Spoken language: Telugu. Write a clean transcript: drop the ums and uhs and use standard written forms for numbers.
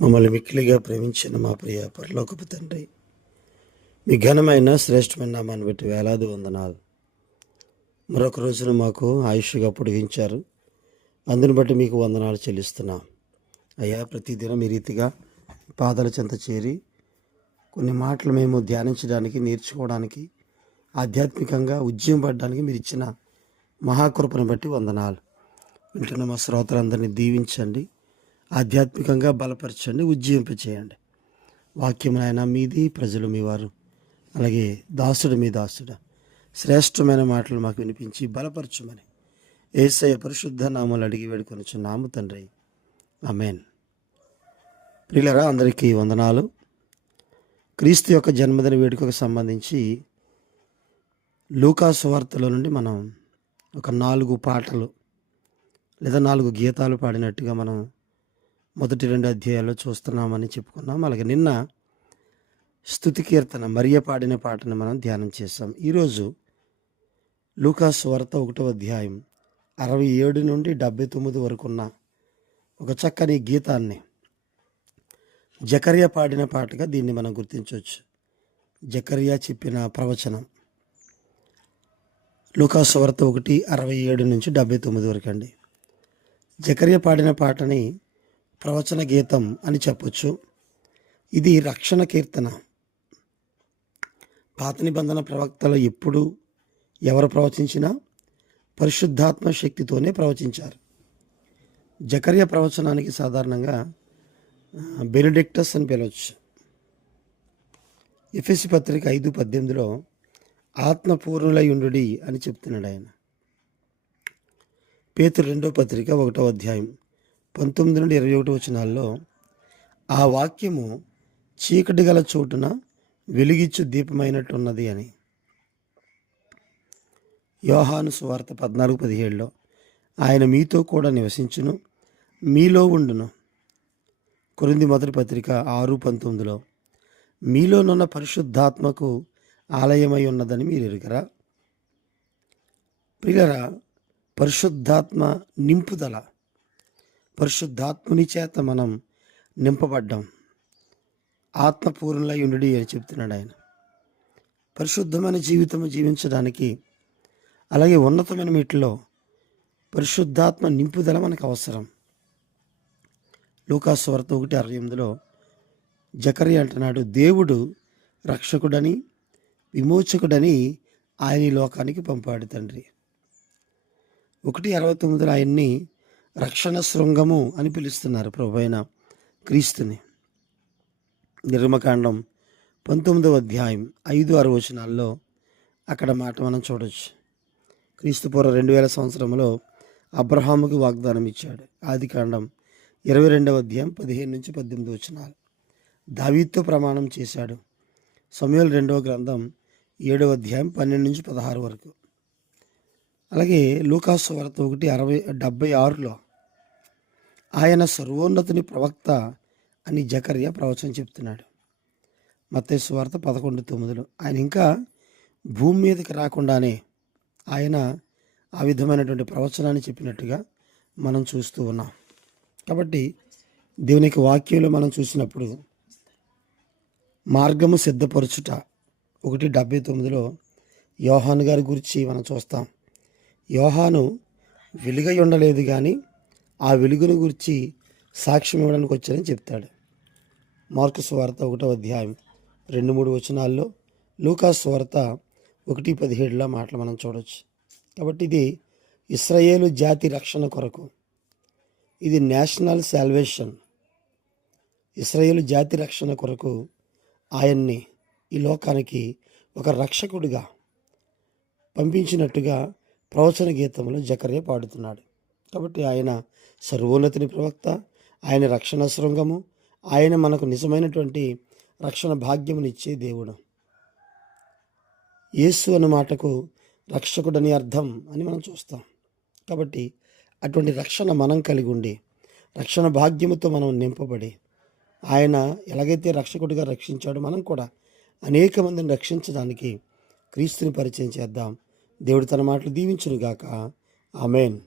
మమ్మల్ని మిక్కిలిగా ప్రేమించిన మా ప్రియ పరలోకపు తండ్రి, మీ ఘనమైన శ్రేష్టమైన నామాన్ని బట్టి వేలాది వందనాలు. మరొక రోజున మాకు ఆయుష్గా పొడిగించారు. అందుని బట్టి మీకు వందనాలు చెల్లిస్తున్నాం. అయ్యా, ప్రతిదినం ఈ రీతిగా పాదాల చెంత చేరి కొన్ని మాటలు మేము ధ్యానించడానికి, నేర్చుకోవడానికి, ఆధ్యాత్మికంగా ఉజ్జీంపడడానికి మీరు ఇచ్చిన మహాకృపను బట్టి వందనాలు. వింటున్న మా శ్రోతలందరినీ దీవించండి, ఆధ్యాత్మికంగా బలపరచండి, ఉజ్జీవింపచేయండి. వాక్యం ఆయన మీది, ప్రజలు మీ వారు, అలాగే దాసుడు మీ దాసుడ. శ్రేష్టమైన మాటలు మాకు వినిపించి బలపరచుమని యేసయ్య పరిశుద్ధ నామాలు అడిగి వేడుకొనుచున్నాము తండ్రి, ఆమేన్. ప్రియులారా, అందరికీ వందనాలు. క్రీస్తు యొక్క జన్మదిన వేడుకకు సంబంధించి లూకా సువార్తలో నుండి మనం ఒక 4 పాటలు లేదా 4 గీతాలు పాడినట్టుగా మనం మొదటి 2 అధ్యాయాల్లో చూస్తున్నామని చెప్పుకున్నాం. అలాగే నిన్న స్తుతి కీర్తన మరియ పాడిన పాటను మనం ధ్యానం చేసాం. ఈరోజు లూకా సువార్త 1వ అధ్యాయం 67 నుండి 79 వరకు ఉన్న ఒక చక్కని గీతాన్ని జకర్యా పాడిన పాటగా దీన్ని మనం గుర్తించవచ్చు. జకర్యా చెప్పిన ప్రవచనం లూకా సువార్త 1:67 నుంచి 79 వరకు అండి. జకర్యా పాడిన పాటని ప్రవచన గీతం అని చెప్పొచ్చు. ఇది రక్షణ కీర్తన. పాత నిబంధన ప్రవక్తలు ఎప్పుడు ఎవరు ప్రవచించినా పరిశుద్ధాత్మ శక్తితోనే ప్రవచించారు. జకర్యా ప్రవచనానికి సాధారణంగా బెనిడిక్టస్ అని పిలవచ్చు. ఎఫెసీ పత్రిక 5:18లో ఆత్మపూర్ణులై ఉండుడి అని చెప్తున్నాడు ఆయన. పేతురు 2వ పత్రిక 1వ అధ్యాయం 19 నుండి 21 వచనాల్లో ఆ వాక్యము చీకటి గల చోటున వెలిగిచ్చు దీపమైనట్టున్నది అని. యోహాను సువార్త 14:17లో ఆయన మీతో కూడా నివసించును, మీలో ఉండును. కొరింథీ మొదటి పత్రిక 6:19లో మీలోనున్న పరిశుద్ధాత్మకు ఆలయమై ఉన్నదని మీరు ఎరుగరా? ప్రియులారా, పరిశుద్ధాత్మ నింపుదల, పరిశుద్ధాత్ముని చేత మనం నింపబడ్డాం. ఆత్మపూర్ణులై ఉండుడి అని చెప్తున్నాడు ఆయన. పరిశుద్ధమైన జీవితం జీవించడానికి, అలాగే ఉన్నతమైన వీటిలో పరిశుద్ధాత్మ నింపుదల మనకు అవసరం. లూకా సువార్త 1:68లో జకర్యా అంటున్నాడు, దేవుడు రక్షకుడని విమోచకుడని ఆయన ఈ లోకానికి పంపాడు తండ్రి. 1:69లో ఆయన్ని రక్షణ శృంగము అని పిలుస్తున్నారు ప్రభువైన క్రీస్తుని. నిర్గమకాండం 19వ అధ్యాయం 5-6 వచనాల్లో అక్కడ మాట మనం చూడవచ్చు. క్రీస్తు పూర్వ 2000 సంవత్సరంలో అబ్రహాముకి వాగ్దానం ఇచ్చాడు. ఆదికాండం 22వ అధ్యాయం 15 నుంచి 18 వచనాలు. దావీదుతో ప్రమాణం చేశాడు. సమూయేలు 2వ గ్రంథం 7వ అధ్యాయం 12 నుంచి 16 వరకు. అలాగే లూకా సువార్త 1:76లో ఆయన సర్వోన్నతుని ప్రవక్త అని జకర్యా ప్రవచనం చెప్తున్నాడు. మత్తయి సువార్త 11:9లో ఆయన ఇంకా భూమి మీదకి రాకుండానే ఆయన ఆ విధమైనటువంటి ప్రవచనాన్ని చెప్పినట్టుగా మనం చూస్తూ ఉన్నాం. కాబట్టి దేవునికి వాక్యంలో మనం చూసినప్పుడు మార్గము సిద్ధపరచుట 1:79లో యోహాను గారి గురించి మనం చూస్తాం. యోహాను వెలుగై ఉండలేదు, కానీ ఆ వెలుగును గురించి సాక్ష్యం ఇవ్వడానికి వచ్చారని చెప్తాడు. మార్కు సువార్త 1వ అధ్యాయం 2-3 వచనాల్లో, లూకా సువార్త 1:17లో మాటలు మనం చూడవచ్చు. కాబట్టి ఇది ఇశ్రాయేలు జాతి రక్షణ కొరకు, ఇది నేషనల్ సాల్వేషన్. ఇశ్రాయేలు జాతి రక్షణ కొరకు ఆయన్ని ఈ లోకానికి ఒక రక్షకుడిగా పంపించినట్టుగా ప్రవచన గీతంలో జకర్యా పాడుతున్నాడు. కాబట్టి ఆయన సర్వోన్నతుని ప్రవక్త, ఆయన రక్షణ శృంగము, ఆయన మనకు నిజమైనటువంటి రక్షణ భాగ్యమునిచ్చే దేవుడు. యేసు అన్న మాటకు రక్షకుడని అర్థం అని మనం చూస్తాం. కాబట్టి అటువంటి రక్షణ మనం కలిగి ఉండి, రక్షణ భాగ్యముతో మనం నింపబడి, ఆయన ఎలాగైతే రక్షకుడిగా రక్షించాడో మనం కూడా అనేక మందిని రక్షించడానికి క్రీస్తుని పరిచయం చేద్దాం. దేవుడు తన మాటలు దీవించునుగాక. ఆమేన్.